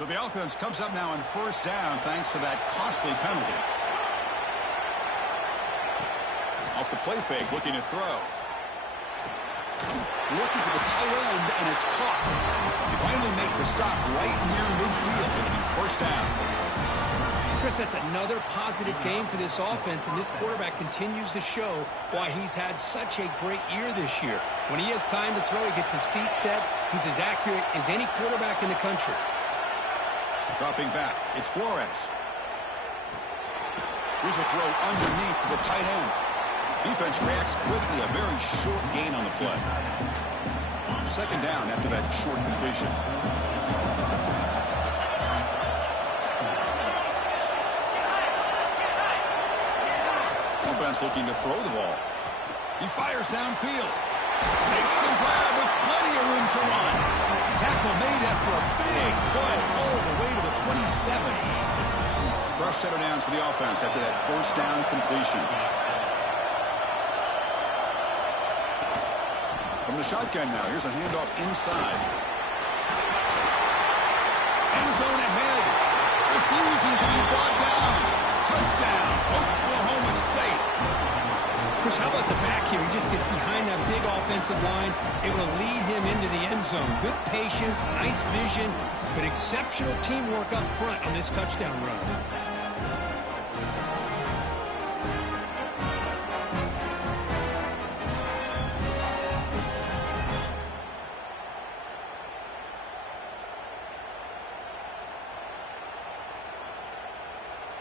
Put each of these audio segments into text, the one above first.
So the offense comes up now on first down thanks to that costly penalty. Off the play fake, looking to throw. Looking for the tight end, and it's caught. They finally make the stop right near midfield. It'll be first down. Chris, that's another positive game for this offense, and this quarterback continues to show why he's had such a great year this year. When he has time to throw, he gets his feet set. He's as accurate as any quarterback in the country. Dropping back, it's Flores. Here's a throw underneath to the tight end. Defense reacts quickly, a very short gain on the play. Second down after that short completion. Offense looking to throw the ball. He fires downfield. Makes the grab with plenty of room to run. Tackle made after a big play all the way to the 27. Fresh set of downs for the offense after that first down completion. From the shotgun now, here's a handoff inside. End zone ahead. Refusing to be brought down. Touchdown, Oklahoma State. Chris, how about the back here? He just gets behind that big offensive line, able to lead him into the end zone. Good patience, nice vision, but exceptional teamwork up front on this touchdown run.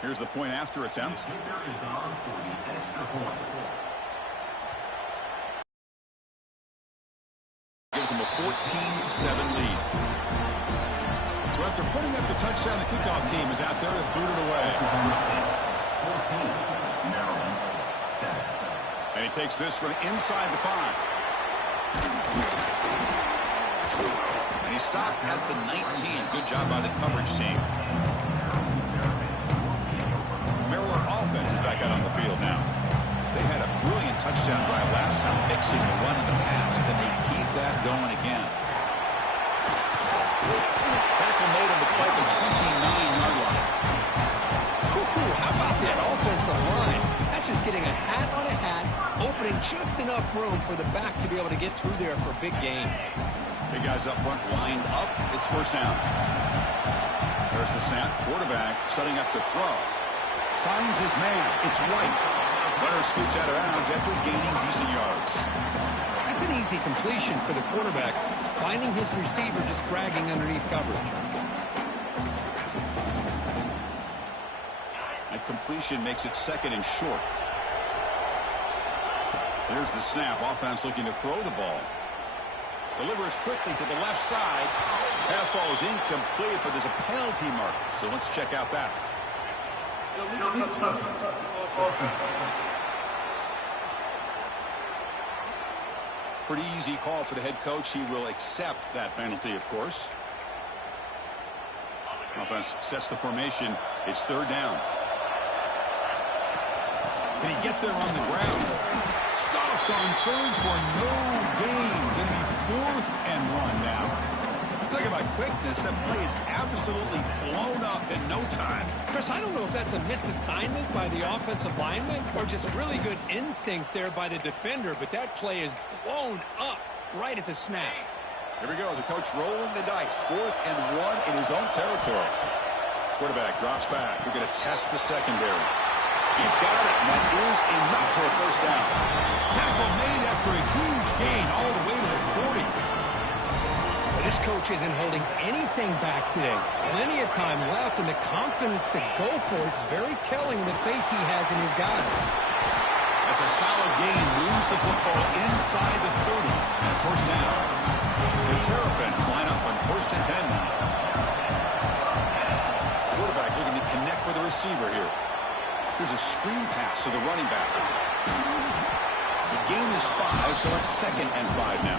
Here's the point after attempt. Gives them a 14-7 lead. So after putting up the touchdown, the kickoff team is out there to boot it away. 14, Maryland, 7. And he takes this from inside the 5. And he stopped at the 19. Good job by the coverage team. Maryland offense is back out on the field now. They had a brilliant touchdown drive last time, mixing the run and the pass. Can they keep that going again? Tackle made on the play at the 29-yard line. How about that offensive line? That's just getting a hat on a hat, opening just enough room for the back to be able to get through there for a big gain. Big guys up front lined up. It's first down. There's the snap. Quarterback setting up to throw. Finds his man. It's White. Runner scoots out of bounds after gaining decent yards. That's an easy completion for the quarterback, finding his receiver just dragging underneath coverage. That completion makes it second and short. Here's the snap. Offense looking to throw the ball. Delivers quickly to the left side. Pass ball is incomplete, but there's a penalty mark. So let's check out that. Pretty easy call for the head coach. He will accept that penalty, of course. Offense sets the formation. It's third down. Can he get there on the ground? Stopped on third for no gain. Going to be 4th and 1 now. Talk about quickness. That play is absolutely blown up in no time. Chris, I don't know if that's a misassignment by the offensive lineman or just really good instincts there by the defender, but that play is blown up right at the snap. Here we go. The coach rolling the dice. 4th and 1 in his own territory. Quarterback drops back. We're going to test the secondary. He's got it, and that is enough for a first down. Tackle made after a huge gain all the way to the 40. This coach isn't holding anything back today. Plenty of time left, and the confidence to go for it is very telling of the faith he has in his guys. That's a solid gain. Moves the football inside the 30. And first down. The Terrapins line up on 1st and 10 now. Quarterback looking to connect with the receiver here. Here's a screen pass to the running back. The gain is 5, so it's 2nd and 5 now.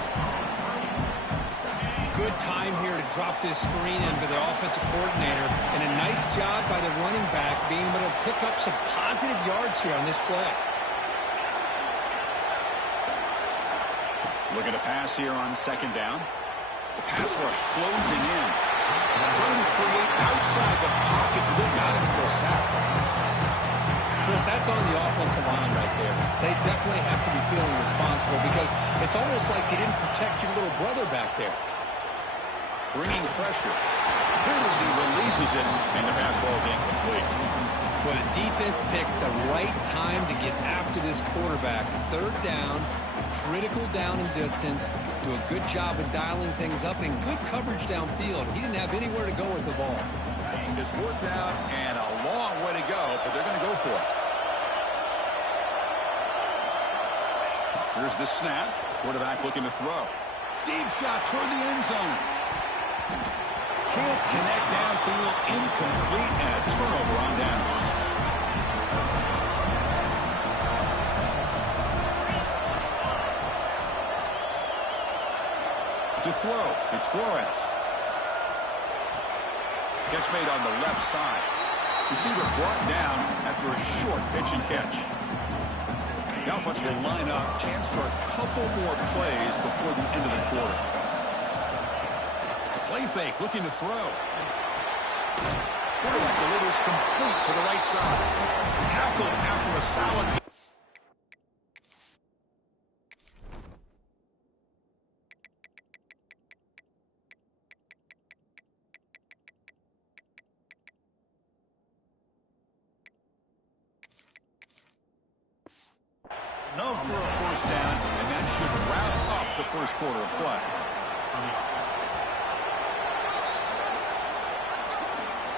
Good time here to drop this screen in for the offensive coordinator, and a nice job by the running back being able to pick up some positive yards here on this play. Looking to pass here on 2nd down. The pass rush closing in. Trying to create outside the pocket, but they got him for a sack. Chris, that's on the offensive line right there. They definitely have to be feeling responsible because it's almost like you didn't protect your little brother back there. Bringing pressure. Good as he releases it, and the pass ball is incomplete. Well, the defense picks the right time to get after this quarterback. Third down, critical down and distance. Do a good job of dialing things up and good coverage downfield. He didn't have anywhere to go with the ball. It's fourth down and a long way to go, but they're going to go for it. Here's the snap. Quarterback looking to throw. Deep shot toward the end zone. Can't connect downfield, incomplete, and a turnover on downs. To throw, it's Flores. Catch made on the left side. Receiver brought down after a short pitch and catch. The offense will line up. Chance for a couple more plays before the end of the quarter. Play fake, looking to throw. Quarterback delivers complete to the right side. Tackled after a solid hit. No for a first down, and that should wrap up the first quarter of play.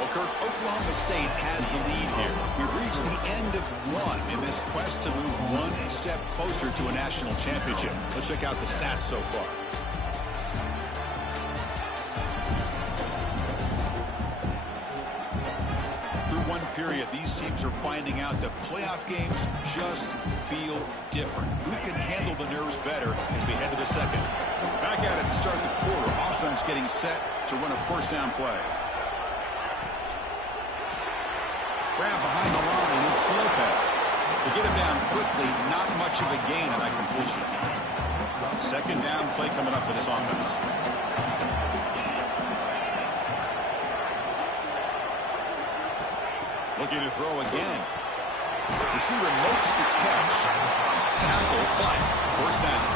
Well, Kirk, Oklahoma State has the lead here. We've reached the end of one in this quest to move one step closer to a national championship. Let's check out the stats so far. Through one period, these teams are finding out that playoff games just feel different. Who can handle the nerves better as we head to the second? Back at it to start the quarter. Offense getting set to run a first down play. Grab behind the line, and it's Lopez. To get him down quickly, not much of a gain on that completion. Second down play coming up for this offense. Looking to throw again. Receiver makes the catch. Tackle, but first down.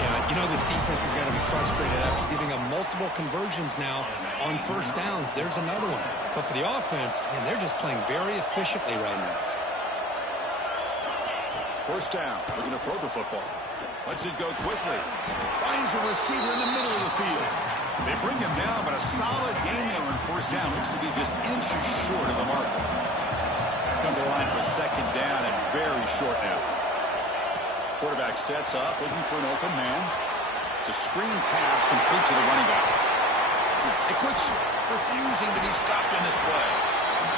Yeah, you know this defense is going to be frustrated after giving up multiple conversions now on first downs. There's another one. But for the offense, man, they're just playing very efficiently right now. First down, looking to throw the football. Lets it go quickly. Finds a receiver in the middle of the field. They bring him down, but a solid gain there on first down. Looks to be just inches short of the mark. Come to the line for second down and very short now. Quarterback sets up, looking for an open man. It's a screen pass complete to the running back. A quick refusing to be stopped in this play.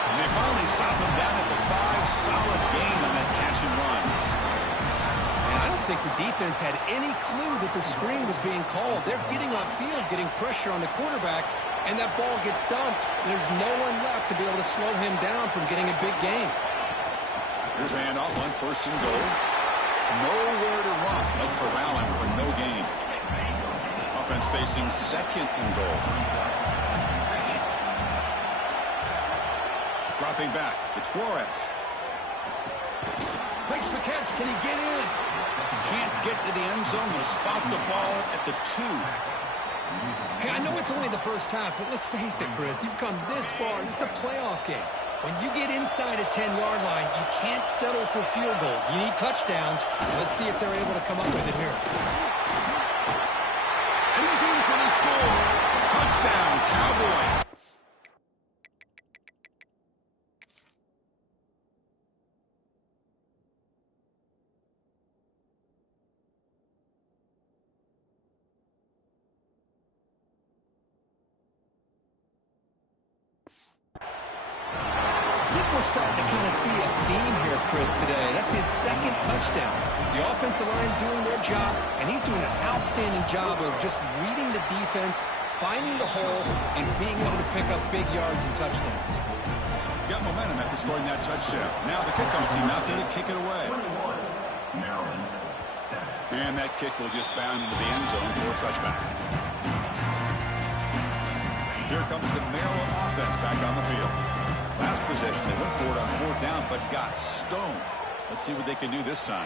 And they finally stop him down at the 5. Solid gain on that catch and run. And I don't think the defense had any clue that the screen was being called. They're getting off field, getting pressure on the quarterback, and that ball gets dumped. There's no one left to be able to slow him down from getting a big gain. Here's a handoff on first and goal. Nowhere to run. They'll corral him for no gain. Offense facing second and goal. Dropping back. It's Flores. Makes the catch. Can he get in? Can't get to the end zone. They'll spot the ball at the 2. Hey, I know it's only the first half, but let's face it, Chris. You've come this far. This is a playoff game. When you get inside a 10-yard line, you can't settle for field goals. You need touchdowns. Let's see if they're able to come up with it here. And he's in for the score. Touchdown, Cowboys. We're starting to kind of see a theme here, Chris, today. That's his second touchdown. The offensive line doing their job, and he's doing an outstanding job of just reading the defense, finding the hole, and being able to pick up big yards and touchdowns. Got momentum after scoring that touchdown. Now the kickoff team out there to kick it away. Maryland, And that kick will just bound into the end zone for a touchback. Here comes the Maryland offense back on the field. Last possession, they went for it on 4th down, but got stoned. Let's see what they can do this time.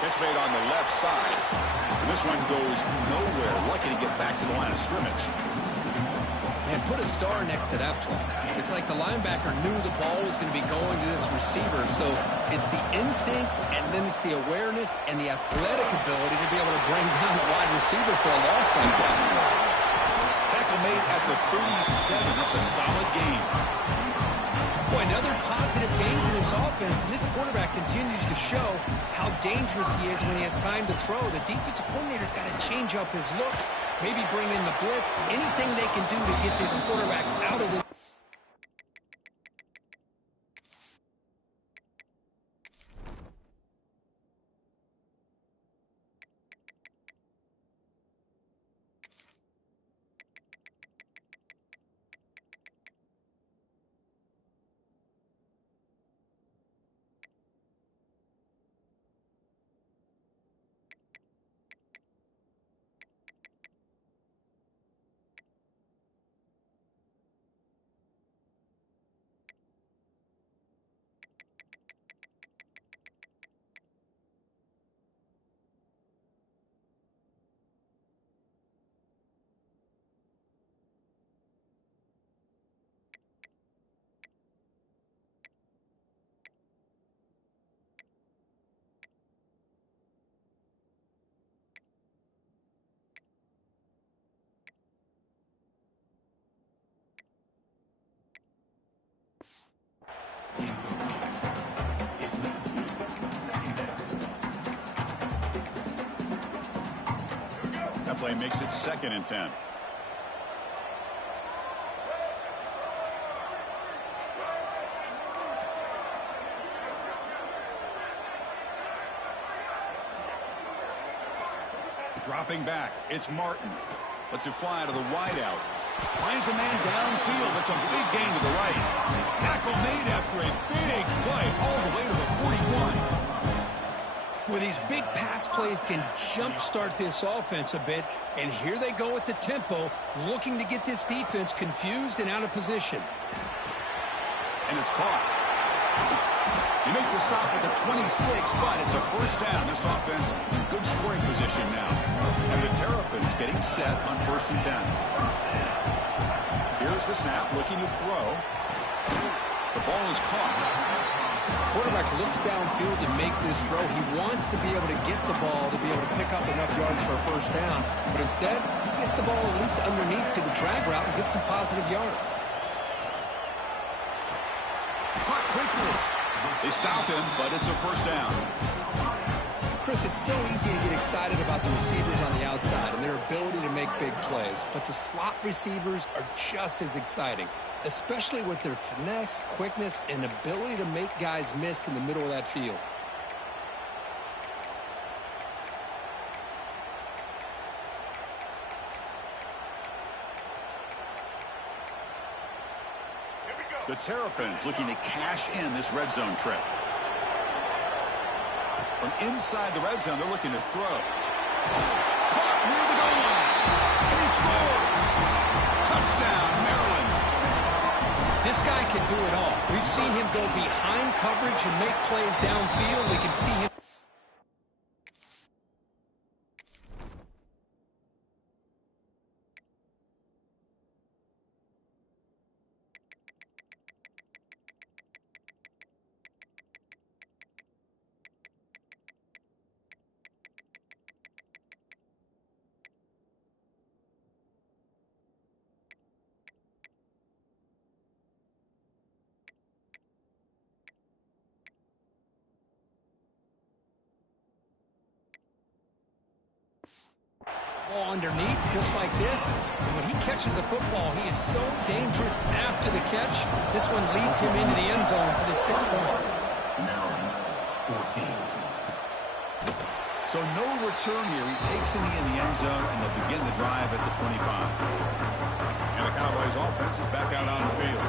Catch made on the left side. And this one goes nowhere. Lucky to get back to the line of scrimmage. And put a star next to that play. It's like the linebacker knew the ball was going to be going to this receiver. So it's the instincts, and then it's the awareness and the athletic ability to be able to bring down a wide receiver for a loss like that. Tackle made at the 37. That's a solid game. Boy, another positive game for this offense, and this quarterback continues to show how dangerous he is when he has time to throw. The defensive coordinator's got to change up his looks, maybe bring in the blitz, anything they can do to get this quarterback out of this. That play makes it 2nd and 10. Dropping back, it's Martin. Lets it fly to the wideout. Finds a man downfield. That's a big gain to the right. Tackle made after a big play all the way to the 41. Well, these big pass plays can jumpstart this offense a bit, and here they go with the tempo, looking to get this defense confused and out of position. And it's caught. You make the stop at the 26, but it's a 1st down. This offense in good scoring position now. And the Terrapins getting set on 1st and 10. Here's the snap, looking to throw. The ball is caught. Quarterback looks downfield to make this throw. He wants to be able to get the ball to be able to pick up enough yards for a 1st down. But instead, he gets the ball at least underneath to the drag route and gets some positive yards. Caught quickly. They stop him, but it's a 1st down. Chris, it's so easy to get excited about the receivers on the outside and their ability to make big plays. But the slot receivers are just as exciting, especially with their finesse, quickness, and ability to make guys miss in the middle of that field. The Terrapins looking to cash in this red zone trip. From inside the red zone, they're looking to throw. Caught near the goal line. And he scores. Touchdown, Maryland. This guy can do it all. We've seen him go behind coverage and make plays downfield. We can see him. Ball underneath, just like this. And when he catches a football, he is so dangerous after the catch. This one leads him into the end zone for the 6 points. Maryland, 14. So no return here. He takes it in the end zone, and they'll begin the drive at the 25. And the Cowboys offense is back out on the field.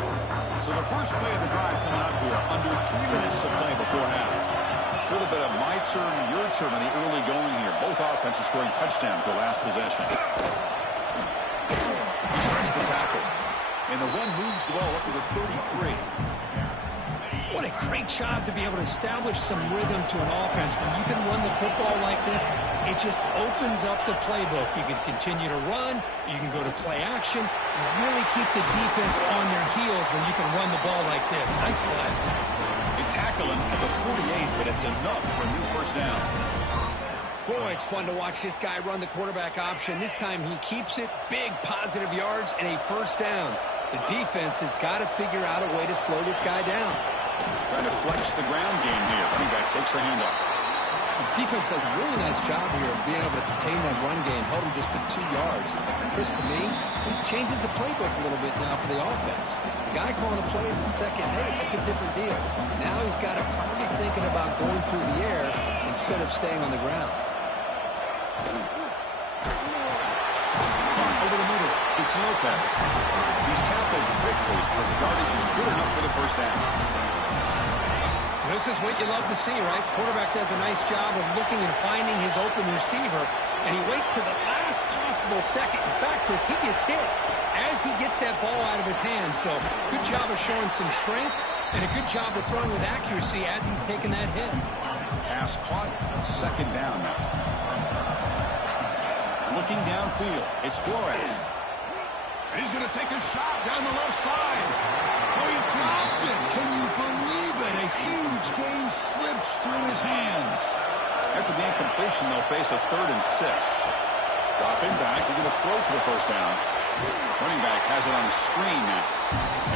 So the first play of the drive coming up here. Under 3 minutes to play before half. A little bit of my turn, your turn on the early going here. Both offenses scoring touchdowns their last possession. He shreds the And the run moves the ball up to the 33. What a great job to be able to establish some rhythm to an offense. When you can run the football like this, it just opens up the playbook. You can continue to run. You can go to play action. You really keep the defense on their heels when you can run the ball like this. Nice play. They tackle him at the 48, but it's enough for a new first down. Boy, it's fun to watch this guy run the quarterback option. This time he keeps it. Big positive yards and a first down. The defense has got to figure out a way to slow this guy down. Trying to flex the ground game here. Running back takes the handoff. The defense does a really nice job here of being able to contain that run game, held him just to 2 yards. Chris, to me, this changes the playbook a little bit now for the offense. The guy calling the plays at second and 8, that's a different deal. Now he's got to probably thinking about going through the air instead of staying on the ground. Over the middle, it's Lopez. He's tackled quickly, but the yardage is good enough for the first down. This is what you love to see, right? Quarterback does a nice job of looking and finding his open receiver, and he waits to the last possible second. In fact, Chris, he gets hit as he gets that ball out of his hands. So good job of showing some strength and a good job of throwing with accuracy as he's taking that hit. Pass caught, second down now. Looking downfield, it's Flores. And he's going to take a shot down the left side. Oh, he dropped it. Can you believe it? A huge gain slips through his hands. After the incompletion, they'll face a 3rd and 6. Dropping back, we're going to throw for the first down. Running back has it on the screen now.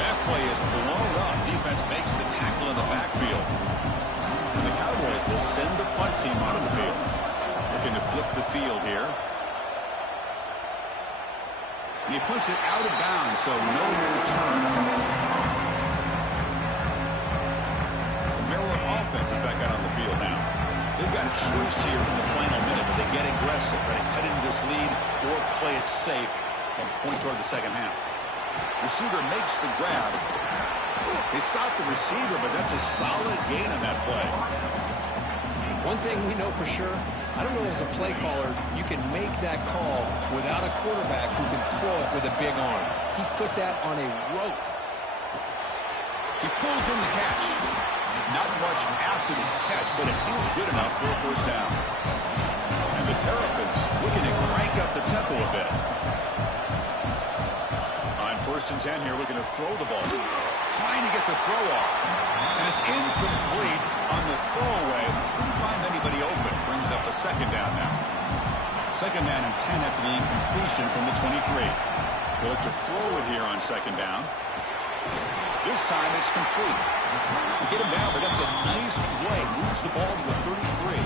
That play is blown up. Defense makes the tackle in the backfield. And the Cowboys will send the punt team onto the field. Looking to flip the field here. And he puts it out of bounds, so no return. The Maryland offense is back out on the field now. They've got a choice here in the final minute, but they get aggressive, try to cut into this lead or play it safe and point toward the second half. Receiver makes the grab. They stop the receiver, but that's a solid gain on that play. One thing we know for sure, I don't know as a play caller, you can make that call without a quarterback who can throw it with a big arm. He put that on a rope. He pulls in the catch. Not much after the catch, but it is good enough for a first down. And the Terrapins looking to crank up the tempo a bit. On 1st and 10 here, looking to throw the ball. Trying to get the throw off. And it's incomplete on the throwaway. Couldn't find anybody open. Brings up a second down now. Second down and 10 after the incompletion from the 23. They look to throw it here on second down. This time it's complete. They get him down, but that's a nice play. Moves the ball to the 33.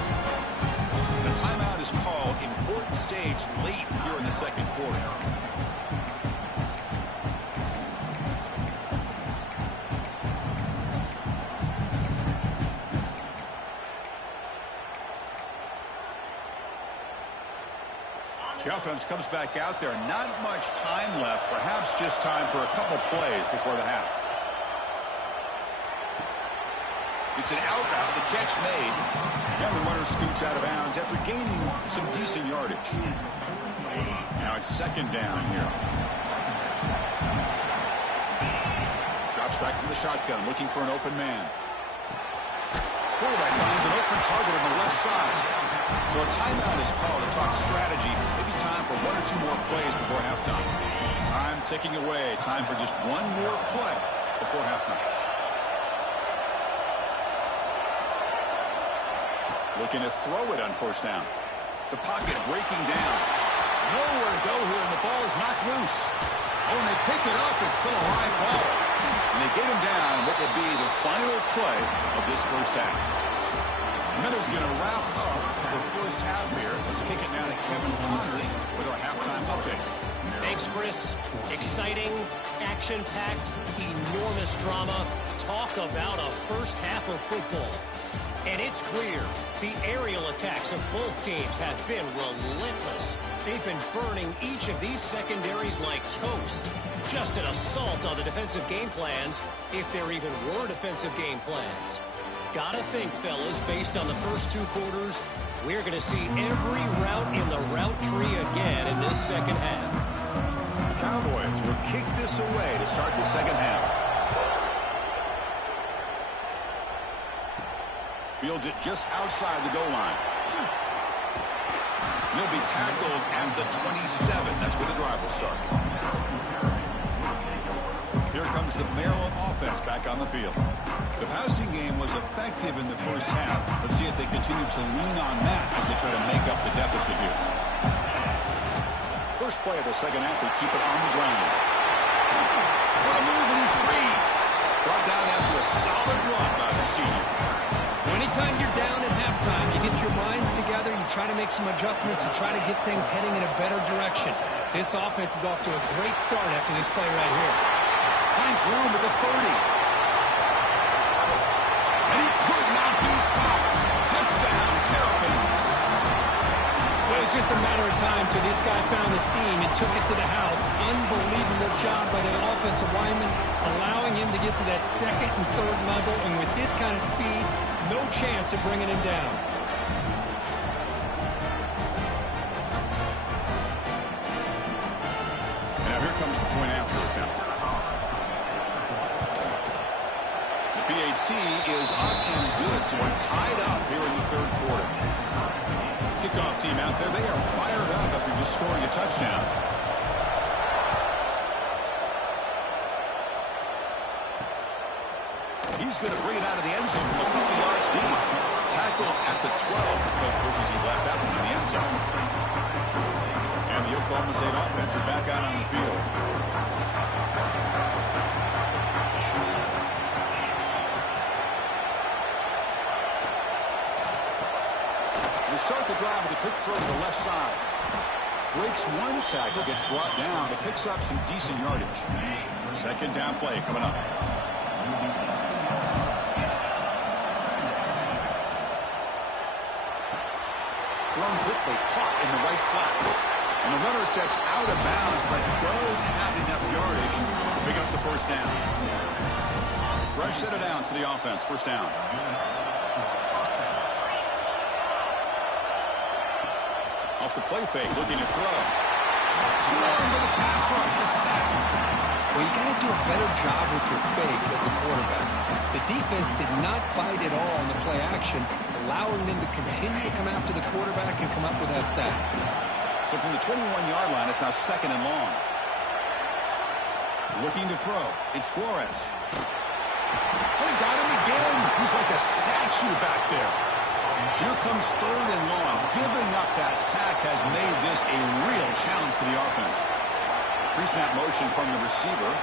The timeout is called. Important stage late here in the second quarter. The offense comes back out there. Not much time left. Perhaps just time for a couple plays before the half. It's an out route. The catch made. And the runner scoots out of bounds after gaining some decent yardage. Now it's second down here. Drops back from the shotgun, looking for an open man. Quarterback finds an open target on the left side. So a timeout is called to talk strategy. Maybe time for 1 or 2 more plays before halftime. Time ticking away. Time for just 1 more play before halftime. Looking to throw it on first down. The pocket breaking down. Nowhere to go here, and the ball is knocked loose. Oh, and they pick it up. It's still a live ball. And they get him down what will be the final play of this first half. And then it's going to wrap up the first half here. Let's kick it now to Kevin Connors with our halftime update. Thanks, Chris. Exciting, action-packed, enormous drama. Talk about a first half of football. And it's clear the aerial attacks of both teams have been relentless. They've been burning each of these secondaries like toast. Just an assault on the defensive game plans, if there even were defensive game plans. Gotta think, fellas, based on the first 2 quarters, we're going to see every route in the route tree again in this second half. The Cowboys will kick this away to start the second half. Fields it just outside the goal line. He'll be tackled at the 27. That's where the drive will start. Here comes the Maryland offense back on the field. The passing game was effective in the first half. Let's see if they continue to lean on that as they try to make up the deficit here. First play of the second half, they keep it on the ground. What a move, and he's free. Brought down after a solid run by the senior. Anytime you're down at halftime, you get your minds together, you try to make some adjustments, and try to get things heading in a better direction. This offense is off to a great start after this play right here. Finds room at the 30. And he could not be stopped. Touchdown, Terrapins. It was just a matter of time till this guy found the seam and took it to the house. Unbelievable job by the offensive lineman, allowing him to get to that second and third level, and with his kind of speed, no chance of bringing him down. Now here comes the point after attempt. The PAT is up and good, so we're tied up here in the third quarter. Kickoff team out there, they are fired up after just scoring a touchdown. He's going to bring it out of the end zone from a couple yards deep. Tackle at the 12. The coach wishes he left that one in the end zone. And the Oklahoma State offense is back out on the field. They start the drive with a quick throw to the left side. Breaks one tackle, gets brought down, but picks up some decent yardage. Second down play coming up. Thrown quickly, caught in the right flat. And the runner steps out of bounds, but does have enough yardage to pick up the first down. Fresh set of downs for the offense. First down. Off the play fake, looking to throw. Swarmed with a pass rush, a sack. Well, you got to do a better job with your fake as the quarterback. The defense did not bite at all on the play action, allowing them to continue to come after the quarterback and come up with that sack. So from the 21-yard line, it's now second and long. Looking to throw. It's Flores. They got him again. He's like a statue back there. So here comes third and long. Giving up that sack has made this a real challenge for the offense. Pre-snap motion from the receiver.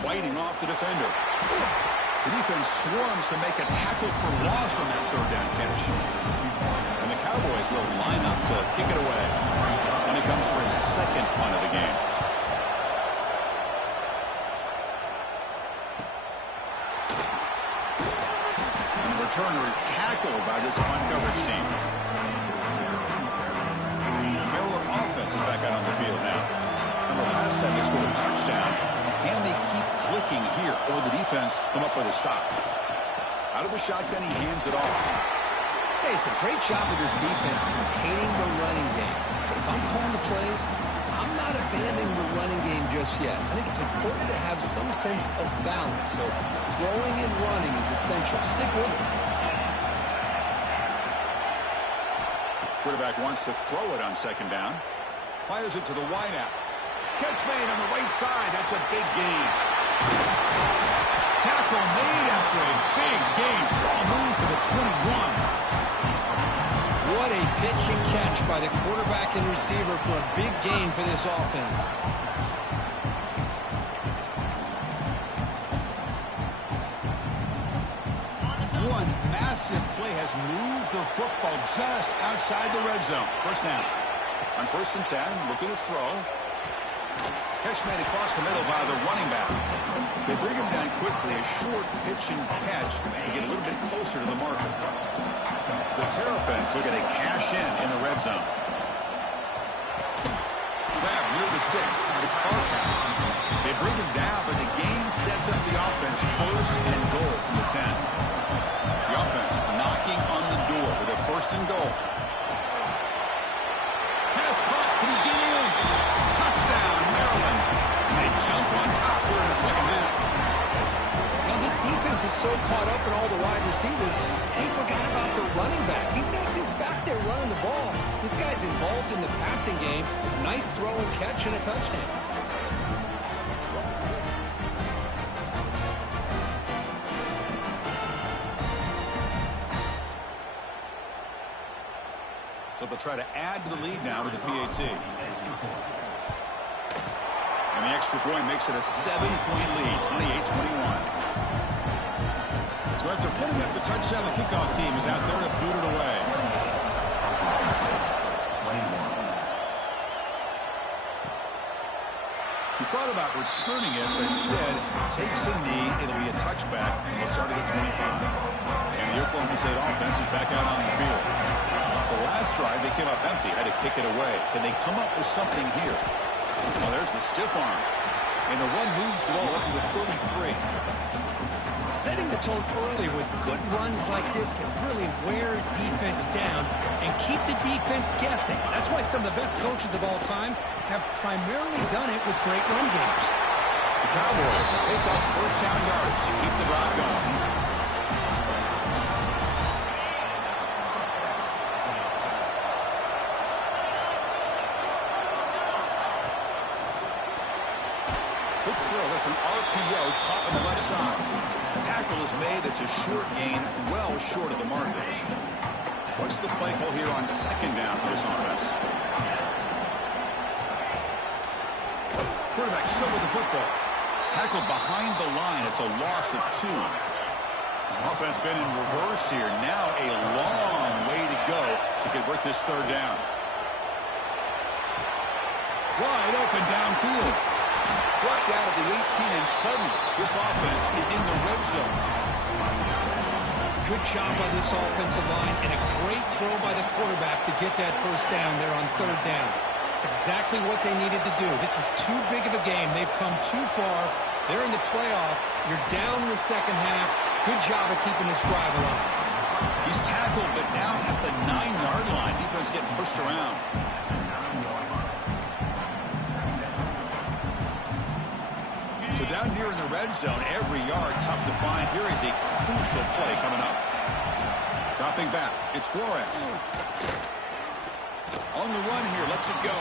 Fighting off the defender. The defense swarms to make a tackle for loss on that third down catch. And the Cowboys will line up to kick it away. And it comes for his second punt of the game. And the returner is tackled by this punt coverage team. The Maryland offense is back out on the field now. Remember last time they scored a touchdown. Can they keep clicking here, or will the defense come up with a stop? Out of the shotgun, he hands it off. Hey, it's a great job of this defense containing the running game. But if I'm calling the plays, I'm not abandoning the running game just yet. I think it's important to have some sense of balance. So throwing and running is essential. Stick with it. Quarterback wants to throw it on second down. Fires it to the wideout. Catch made on the right side. That's a big gain. Tackle made after a big gain. Ball moves to the 21. What a pitch and catch by the quarterback and receiver for a big gain for this offense. One massive play has moved the football just outside the red zone. First down. On 1st and 10, looking to throw. Catch made across the middle by the running back. They bring him down quickly, a short pitch and catch to get a little bit closer to the marker. The Terrapins looking to cash in the red zone. Grab near the sticks. It's Parker. They bring him down, but the game sets up the offense. First and goal from the 10. The offense knocking on the door with a first and goal. Pass caught. Can he get in? Touchdown, Maryland. And they jump on top here in the second half. Now, this defense is so caught up in all the wide receivers, they forgot about the running back. He's not just back there running the ball. This guy's involved in the passing game. Nice throw and catch and a touchdown. So they'll try to add to the lead now with the PAT. And the extra point makes it a 7-point lead, 28-21. So after putting up the touchdown, the kickoff team is out there to boot it away. 21. He thought about returning it, but instead takes a knee. It'll be a touchback. We'll start at the 25. And the Oklahoma State offense is back out on the field. The last drive, they came up empty, had to kick it away. Can they come up with something here? Well, there's the stiff arm. And the run moves the ball up to the 33. Setting the tone early with good runs like this can really wear defense down and keep the defense guessing. That's why some of the best coaches of all time have primarily done it with great run games. The Cowboys pick up first down yards to keep the drive going. Quick throw, that's an RPO caught on the left side. Tackle is made, it's a short gain, well short of the market. What's the play call here on second down for this offense? Quarterback still with the football. Tackled behind the line, it's a loss of 2. Offense been in reverse here, now a long way to go to convert this third down. Wide open downfield. Brought down at the 18, and suddenly this offense is in the red zone. Good job by this offensive line and a great throw by the quarterback to get that first down there on third down. It's exactly what they needed to do. This is too big of a game. They've come too far. They're in the playoff. You're down in the second half. Good job of keeping this drive alive. He's tackled, but down at the 9-yard line. Defense getting pushed around. So down here in the red zone, every yard tough to find. Here is a crucial play coming up. Dropping back, it's Flores. On the run here, lets it go.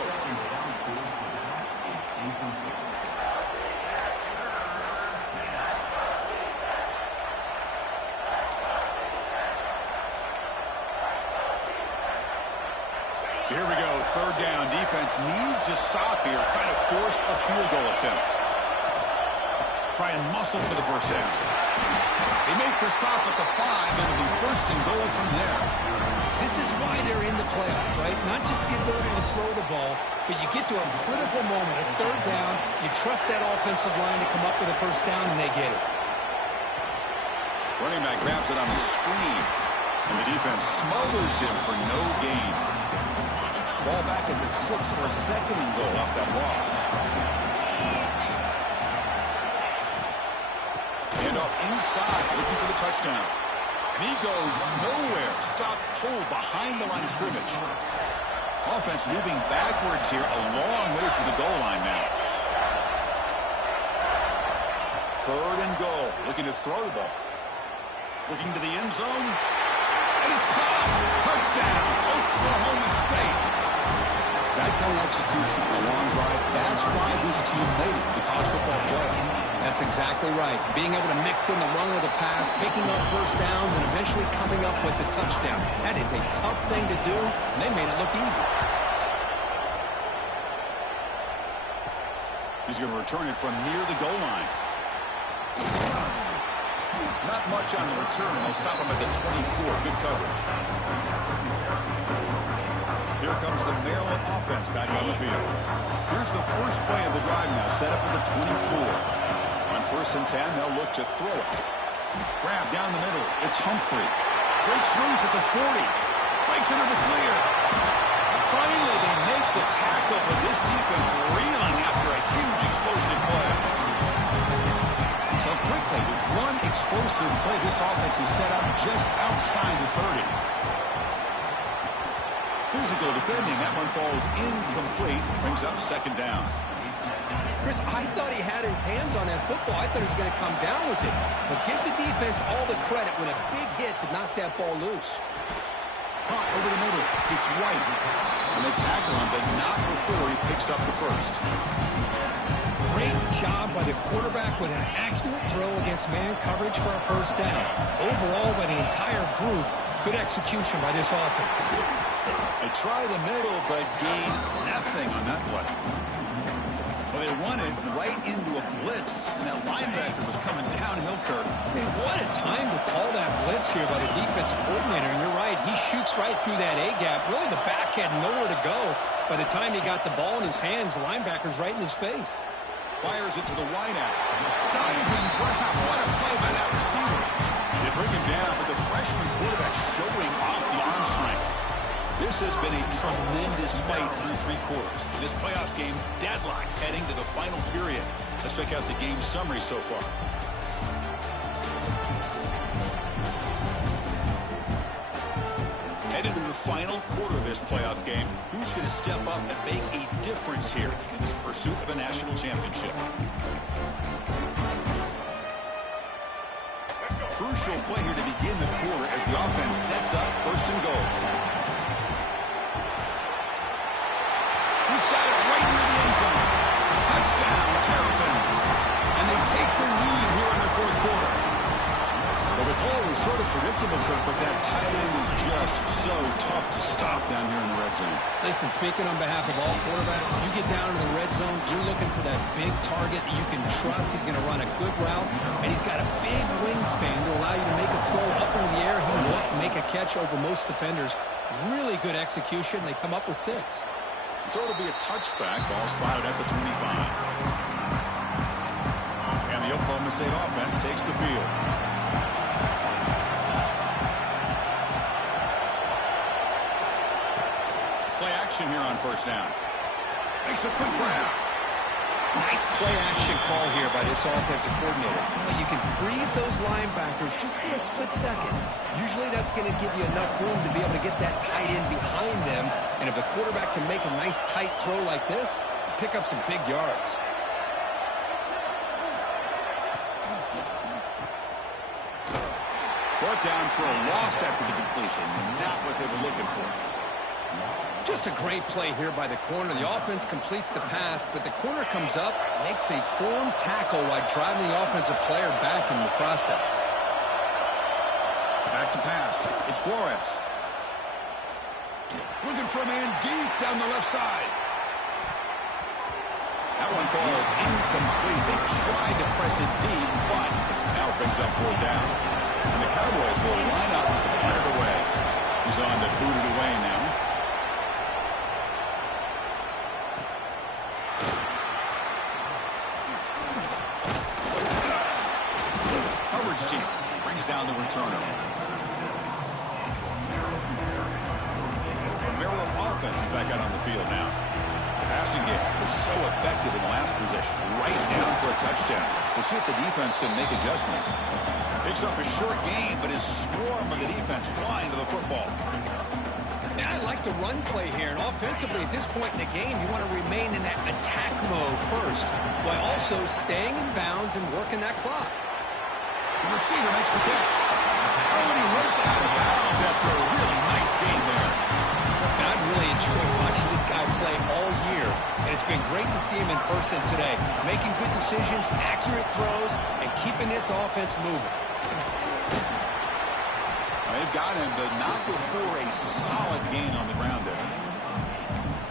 So here we go, third down. Defense needs a stop here, trying to force a field goal attempt. Try and muscle for the first down. They make the stop at the 5, and it'll be first and goal from there. This is why they're in the playoff, right? Not just the ability to throw the ball, but you get to a critical moment, a third down, you trust that offensive line to come up with a first down, and they get it. Running back grabs it on the screen, and the defense smothers him for no gain. Ball back at the 6 for a second and goal off that loss. Handoff inside, looking for the touchdown. And he goes nowhere. Stop pulled behind the line of scrimmage. Offense moving backwards here, a long way from the goal line now. Third and goal, looking to throw the ball. Looking to the end zone. And it's caught. Touchdown, Oklahoma State. That kind of execution, a long drive, that's why this team made it to the college football playoff. That's exactly right. Being able to mix in the run with the pass, picking up first downs, and eventually coming up with the touchdown. That is a tough thing to do, and they made it look easy. He's going to return it from near the goal line. Not much on the return. They'll stop him at the 24. Good coverage. Here comes the Maryland offense back on the field. Here's the first play of the drive now, set up at the 24. On first and 10, they'll look to throw it. Grab down the middle. It's Humphrey. Breaks loose at the 40. Breaks into the clear. Finally, they make the tackle, but this defense reeling after a huge explosive play. So quickly, with one explosive play, this offense is set up just outside the 30. Physical defending. That one falls incomplete. Brings up second down. Chris, I thought he had his hands on that football. I thought he was going to come down with it. But give the defense all the credit with a big hit to knock that ball loose. Caught over the middle. It's White. And they tackle him, but not before he picks up the first. Great job by the quarterback with an accurate throw against man coverage for a first down. Overall, by the entire group, good execution by this offense. They try the middle, but gain nothing on that play. Well, they run it right into a blitz, and that linebacker was coming downhill, Kirk. Man, what a time to call that blitz here by the defensive coordinator. And you're right, he shoots right through that A-gap. Really, the back had nowhere to go. By the time he got the ball in his hands, the linebacker's right in his face. Fires it to the wideout. Diving grab. What a play by that receiver. They bring him down, but the freshman quarterback showing off the arm strength. This has been a tremendous fight through three quarters. This playoff game deadlocked heading to the final period. Let's check out the game summary so far. Headed to the final quarter of this playoff game. Who's going to step up and make a difference here in this pursuit of a national championship? Crucial play here to begin the quarter as the offense sets up first and goal. He's got it right near the end zone. Touchdown, Terrapin. And they take the lead here in the fourth quarter. Well, the call was sort of predictable, Kirk, but that tight end was just so tough to stop down here in the red zone. Listen, speaking on behalf of all quarterbacks, you get down to the red zone, you're looking for that big target that you can trust. He's going to run a good route, and he's got a big wingspan to allow you to make a throw up into the air. He will make a catch over most defenders. Really good execution. They come up with 6. So it'll be a touchback. Ball spotted at the 25. And the Oklahoma State offense takes the field. Play action here on first down. Makes a quick grab. Nice play action call here by this offensive coordinator. You can freeze those linebackers just for a split second. Usually that's going to give you enough room to be able to get that tight end behind them. And if the quarterback can make a nice tight throw like this, pick up some big yards. Brought down for a loss after the completion. Not what they were looking for. Just a great play here by the corner. The offense completes the pass, but the corner comes up, makes a form tackle while driving the offensive player back in the process. Back to pass. It's Flores. Looking for a man deep down the left side. That one falls incomplete. They tried to press it deep, but now it brings up 4th down. And the Cowboys will line up to punt it away. He's on to boot it away now. Team brings down the returner. Maryland offense is back out on the field now. The passing game was so effective in the last possession. Right down for a touchdown. We'll see if the defense can make adjustments. Picks up a short gain, but his swarm of the defense flying to the football. Now I like the run play here. And offensively, at this point in the game, you want to remain in that attack mode first, while also staying in bounds and working that clock. The receiver makes the catch. Oh, and he hits out of bounds after a really nice game there. And I've really enjoyed watching this guy play all year, and it's been great to see him in person today, making good decisions, accurate throws, and keeping this offense moving. They've got him, but not before a solid gain on the ground there.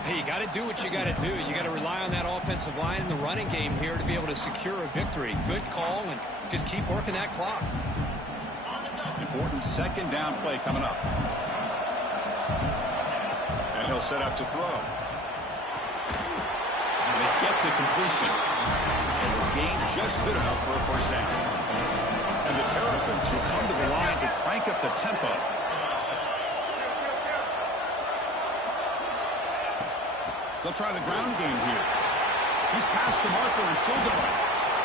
Hey, you got to do what you got to do. You got to rely on that offensive line in the running game here to be able to secure a victory. Good call, and just keep working that clock. Important second down play coming up. And he'll set up to throw. And they get to completion. And the gain just good enough for a first down. And the Terrapins will come to the line to crank up the tempo. They'll try the ground game here. He's past the marker and still going.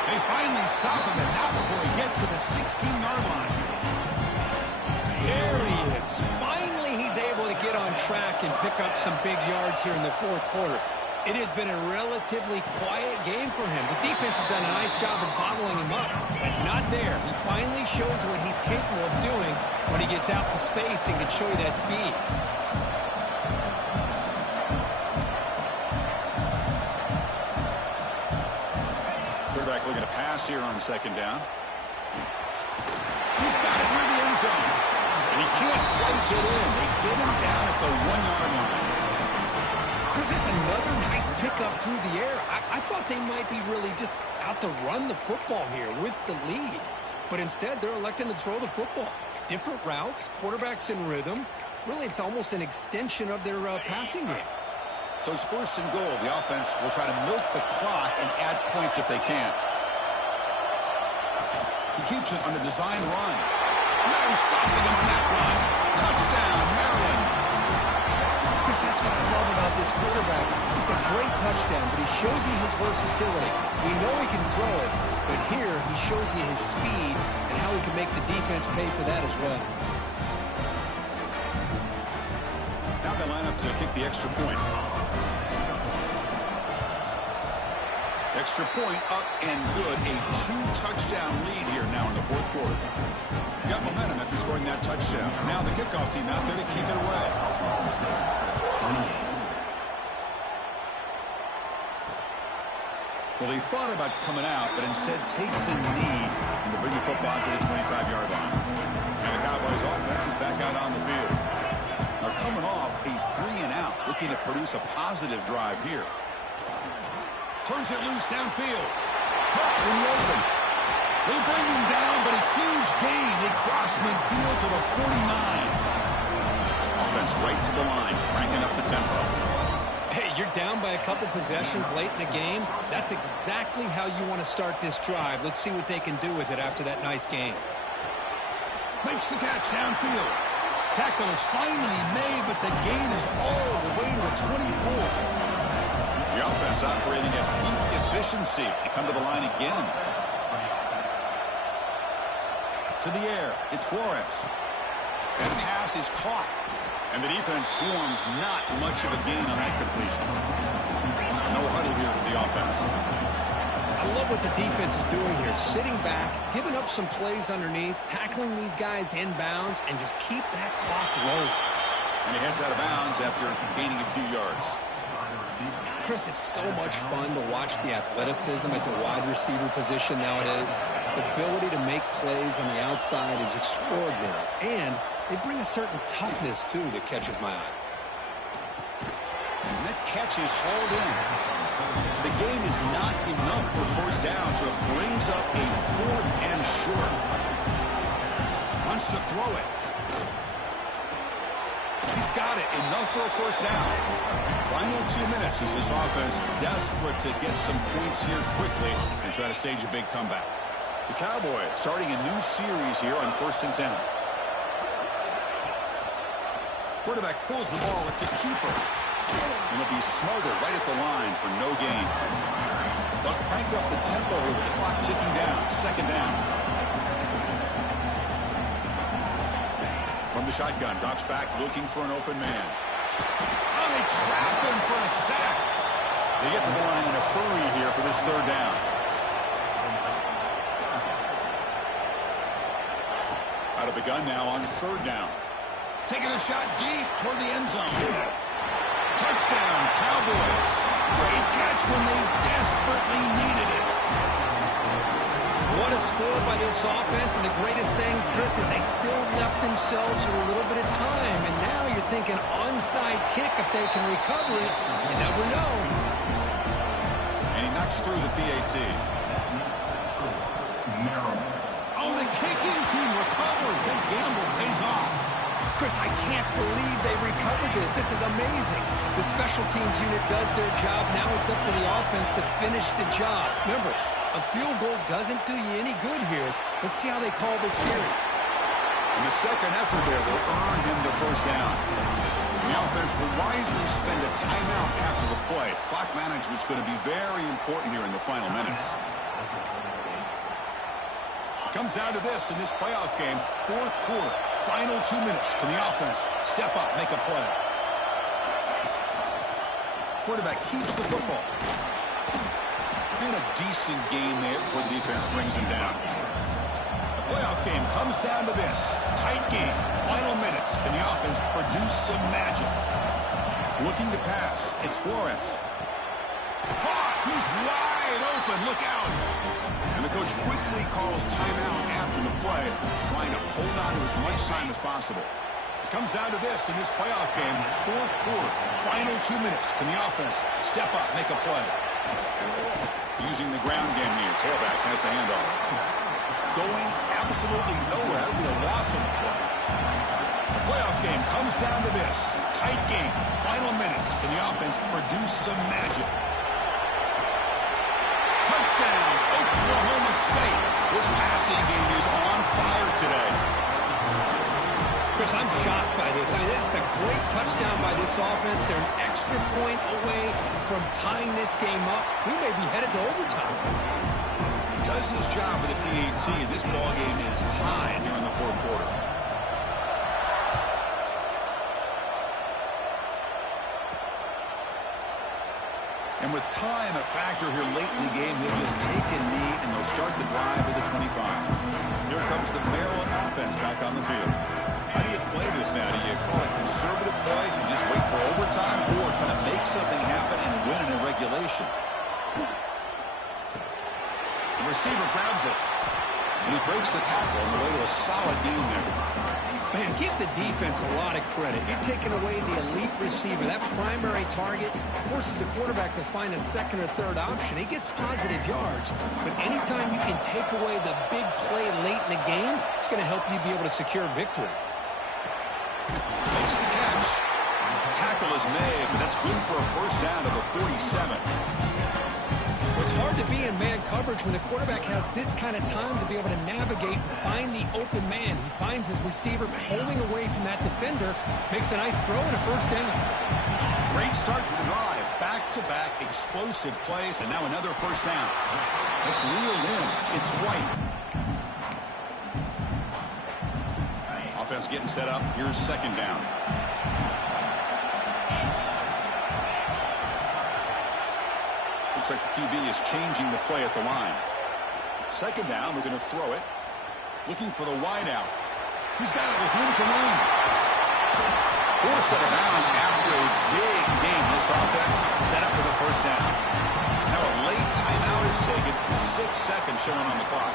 They finally stop him, and not before he gets to the 16-yard line. There he is. Finally, he's able to get on track and pick up some big yards here in the fourth quarter. It has been a relatively quiet game for him. The defense has done a nice job of bottling him up, but not there. He finally shows what he's capable of doing when he gets out in space and can show you that speed. Quarterback looking to pass here on second down. He's got it near the end zone. And he can't quite get in. They get him down at the 1-yard line. Chris, it's another nice pickup through the air. I thought they might be really just out to run the football here with the lead. But instead, they're electing to throw the football. Different routes, quarterbacks in rhythm. Really, it's almost an extension of their passing game. So it's first and goal. The offense will try to milk the clock and add points if they can. He keeps it on a design run. No stopping him on that run. Touchdown, Maryland. Chris, that's what I love about this quarterback. It's a great touchdown, but he shows you his versatility. We know he can throw it, but here he shows you his speed and how he can make the defense pay for that as well. Now they line up to kick the extra point. Extra point up and good. A 2-touchdown lead here now in the fourth quarter. Got momentum after scoring that touchdown. Now the kickoff team out there to kick it away. Well, he thought about coming out, but instead takes a knee and to bring the football to the 25-yard line. And the Cowboys offense is back out on the field. Now coming off a 3-and-out, looking to produce a positive drive here. Turns it loose downfield. Caught in the open. They bring him down, but a huge gain. They cross midfield to the 49. Offense right to the line, cranking up the tempo. Hey, you're down by a couple possessions late in the game. That's exactly how you want to start this drive. Let's see what they can do with it after that nice game. Makes the catch downfield. Tackle is finally made, but the gain is all the way to the 24. The offense operating at peak efficiency. They come to the line again. To the air. It's Flores. That pass is caught. And the defense swarms not much of a gain on that completion. No huddle here for the offense. I love what the defense is doing here. Sitting back, giving up some plays underneath, tackling these guys inbounds, and just keep that clock rolling. And he heads out of bounds after gaining a few yards. Chris, it's so much fun to watch the athleticism at the wide receiver position nowadays. The ability to make plays on the outside is extraordinary. And they bring a certain toughness, too, that catches my eye. And that catch is hauled in. The gain is not enough for first down, so it brings up a 4th and short. Wants to throw it. He's got it. Enough for a first down. Final 2 minutes as this offense desperate to get some points here quickly and try to stage a big comeback. The Cowboys starting a new series here on 1st and 10. Quarterback pulls the ball. It's a keeper. And it'll be smothered right at the line for no gain. They'll crank up the tempo here with the clock ticking down. 2nd down. From the shotgun, drops back, looking for an open man. Oh, they trap him for a sack. They get to the line in a hurry here for this 3rd down. Out of the gun now on 3rd down. Taking a shot deep toward the end zone. Touchdown, Cowboys. Great catch when they desperately needed it. What a score by this offense, and the greatest thing, Chris, is they still left themselves with a little bit of time, and now you're thinking onside kick if they can recover it. You never know. And he knocks through the PAT. Maryland. Oh, the kicking team recovers. That gamble pays off. Chris, I can't believe they recovered this. This is amazing. The special teams unit does their job. Now it's up to the offense to finish the job. Remember, a field goal doesn't do you any good here. Let's see how they call this series. And the second effort there will earn him the first down. The offense will wisely spend a timeout after the play. Clock management's going to be very important here in the final minutes. Comes down to this in this playoff game. Fourth quarter, final 2 minutes. Can the offense step up, make a play? Quarterback keeps the football. And a decent gain there before the defense brings him down. The playoff game comes down to this. Tight game, final minutes. Can the offense produce some magic? Looking to pass. It's Flores. Caught. He's wide open. Look out. And the coach quickly calls timeout after the play, trying to hold on to as much time as possible. It comes down to this in this playoff game. Fourth quarter, final 2 minutes. Can the offense step up, make a play? Using the ground game here. Tailback has the handoff. Going absolutely nowhere. It'll be a loss on the play. The playoff game comes down to this. Tight game, final minutes. Can the offense produce some magic? Touchdown, Oklahoma State. This passing game is on fire today. Chris, I'm shocked by this. I mean, this is a great touchdown by this offense. They're an extra point away from tying this game up. We may be headed to overtime. He does his job with the PAT. This ball game is tied here in the fourth quarter. And with time a factor here late in the game, he'll just take a knee and they'll start the drive with the 25. Here comes the Maryland offense back on the field. How do you play this now? Do you call it conservative play? You just wait for overtime, or try to make something happen and win in a regulation? The receiver grabs it, and he breaks the tackle on the way to a solid gain there. Man, give the defense a lot of credit. You're taking away the elite receiver. That primary target forces the quarterback to find a second or third option. He gets positive yards. But anytime you can take away the big play late in the game, it's going to help you be able to secure victory. Makes the catch. Tackle is made, but that's good for a first down to the 47. It's hard to be in man coverage when the quarterback has this kind of time to be able to navigate and find the open man. He finds his receiver holding away from that defender, makes a nice throw and a first down. Great start to the drive. Back-to-back explosive plays, and now another first down. It's reeled in. It's White. Offense getting set up. Here's second down. Looks like the QB is changing the play at the line. Second down, we're going to throw it. Looking for the wide out. He's got it with room to run. Force out of bounds after a big game. This offense set up for the first down. Now a late timeout is taken. 6 seconds showing on the clock.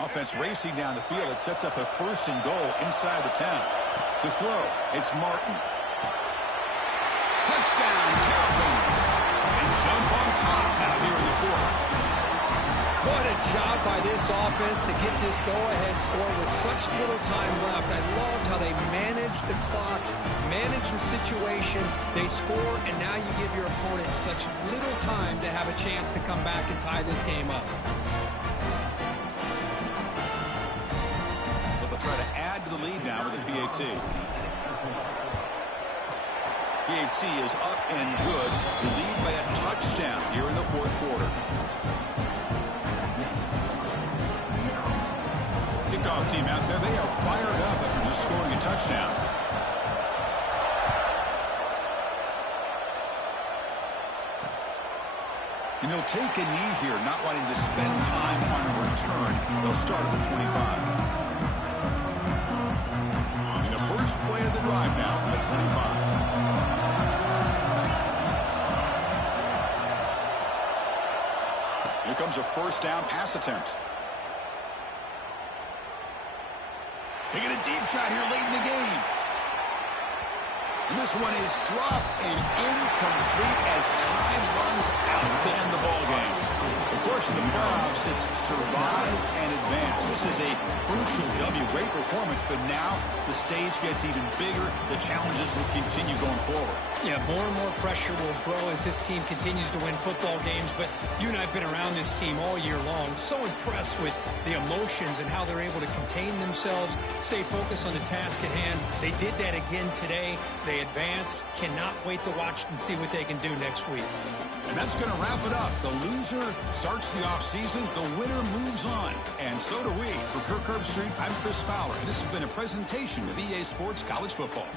Offense racing down the field. It sets up a first and goal inside the 10. To throw, it's Martin. Touchdown, Terrapin. And jump on top now here in the fourth. What a job by this offense to get this go-ahead score with such little time left. I loved how they managed the clock, managed the situation. They score, and now you give your opponent such little time to have a chance to come back and tie this game up. Try to add to the lead now with the PAT. PAT is up and good. The lead by a touchdown here in the fourth quarter. Kickoff team out there. They are fired up after just scoring a touchdown. And he'll take a knee here, not wanting to spend time on a return. They'll start at the 25. First play of the drive now from the 25. Here comes a first down pass attempt. Taking a deep shot here late in the game. And this one is dropped and incomplete as time runs out to end the ball game. Of course, to the playoffs, it's survive and advance. This is a crucial W. Great performance, but now the stage gets even bigger. The challenges will continue going forward. Yeah, more and more pressure will grow as this team continues to win football games, but you and I have been around this team all year long. So impressed with the emotions and how they're able to contain themselves, stay focused on the task at hand. They did that again today. They advance. Cannot wait to watch and see what they can do next week. And that's going to wrap it up. The loser starts the offseason. The winner moves on. And so do we. For Kirk Herbstreit, I'm Chris Fowler. And this has been a presentation of EA Sports College Football.